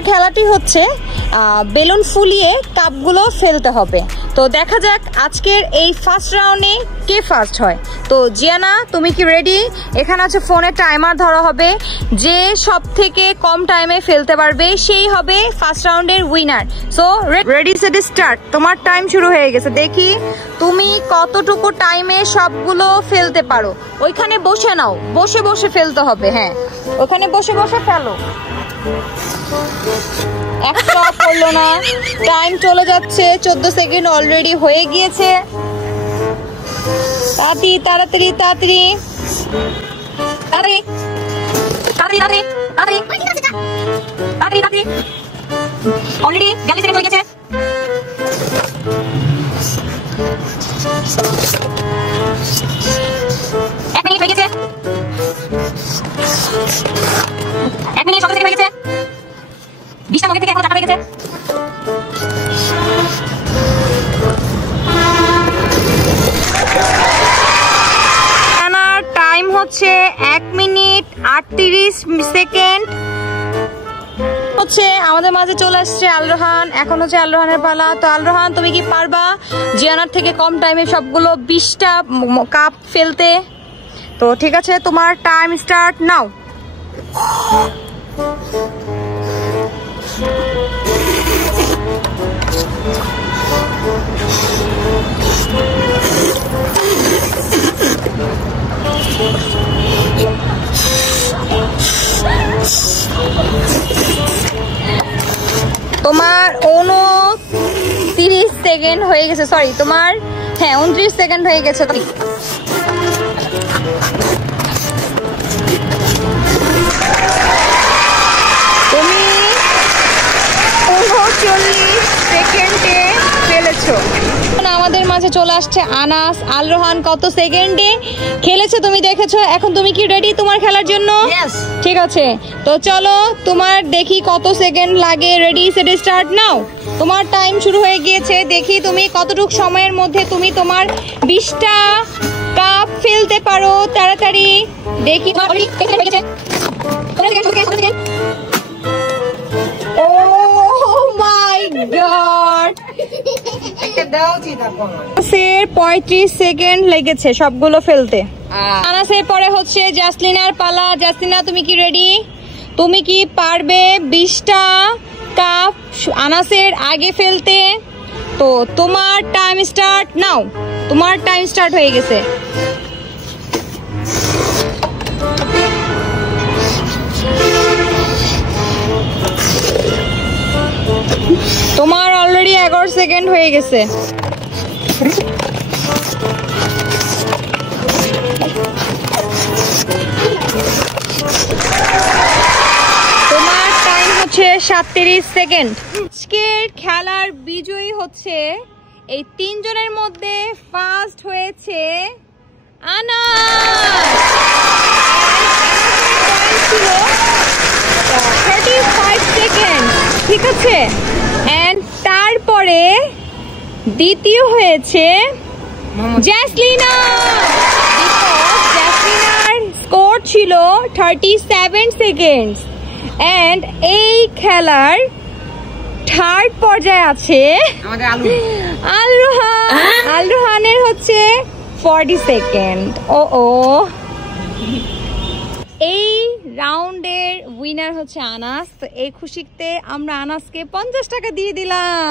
আজকের খেলাটি হচ্ছে বেলুন ফুলিয়ে কাপগুলো ফেলতে হবে। তো দেখা যাক আজকের এই ফার্স্ট রাউন্ডে কে ফার্স্ট হয়। তো জিয়ানা, তুমি কি রেডি? এখানে আছে ফোনে টাইমার ধরা হবে, যে সব থেকে কম টাইমে ফেলতে পারবে সেই হবে ফার্স্ট রাউন্ডের winner. So ready set start. তোমার টাইম শুরু হয়ে গেছে, দেখি তুমি কতটুকু টাইমে সবগুলো ফেলতে পারো। ওইখানে বসে নাও, বসে বসে ফেলতে হবে। হ্যাঁ, ওখানে বসে বসে ফেলো। একটা করলো না, টাইম চলে যাচ্ছে। 14 সেকেন্ড অলরেডি হয়ে গিয়েছে। তাড়াতাড়ি তাড়াতাড়ি তাড়াতাড়ি তাড়াতাড়ি তাড়াতাড়ি তাড়াতাড়ি তাড়াতাড়ি অলরেডি 42 সেকেন্ড হয়ে গেছে। এক মিনিট হয়ে গেছে। 1 মিনিট 17 সেকেন্ড হয়ে গেছে। 20টা মধ্যে থেকে এখন 4টা হয়ে গেছে। টাইম হচ্ছে 1 মিনিট 38 সেকেন্ড। হচ্ছে আমাদের মাঝে চলে আসছে আলরোহান। এখন হচ্ছে আলরোহানের পালা। তো আলরোহান, তুমি কি পারবা জিয়ানার থেকে কম টাইমে সবগুলো 20টা কাপ ফেলতে? তো ঠিক আছে, তোমার টাইম স্টার্ট নাও। তোমার 29 সেকেন্ড হয়ে গেছে। সরি, তোমার 29 সেকেন্ড হয়ে গেছে। তুমি 39 সেকেন্ডে ফেলেছো। আমাদের মাঝে চলে আসছে আনাস। আলরোহান কত সেকেন্ডে খেলেছে তুমি দেখেছো। এখন তুমি কি রেডি তোমার খেলার জন্য? ঠিক আছে, তো চলো তোমার দেখি কত সেকেন্ড লাগে। Ready set start now. তোমার টাইম শুরু হয়ে গিয়েছে। দেখি তুমি কতটুকু সময়ের মধ্যে তুমি তোমার 20টা কাপ ফেলতে পারো। তাড়াতাড়ি দেখি। Oh my God! 35 সেকেন্ড লেগেছে সবগুলো ফেলতে। আনাসের পরে হচ্ছে জাসলিনার পালা। জাসলিনা, তুমি কি রেডি? তুমি কি পারবে 20টা কাপ আনাসের আগে ফেলতে? তো তোমার টাইম স্টার্ট নাও। তোমার টাইম স্টার্ট হয়ে গেছে। তোমার অলরেডি 11 সেকেন্ড হয়ে গেছে। তোমার টাইম হচ্ছে 37 সেকেন্ড। আজকের খেলার বিজয়ী হচ্ছে এই 3 জনের মধ্যে ফার্স্ট হয়েছে আনাস। ছিল 35 সেকেন্ড, ঠিক আছে। এন্ড তারপরে দ্বিতীয় হয়েছে জাসলিনা। জাসলিনার স্কোর ছিল 37 সেকেন্ড। এন্ড এই খেলার থার্ড পর্যায়ে আছে আলরোহান। আলরোহানের হচ্ছে 40 সেকেন্ড। ও এই রাউন্ডের উইনার হচ্ছে আনাস। তো এই খুশিতে আমরা আনাসকে 50 টাকা দিয়ে দিলাম।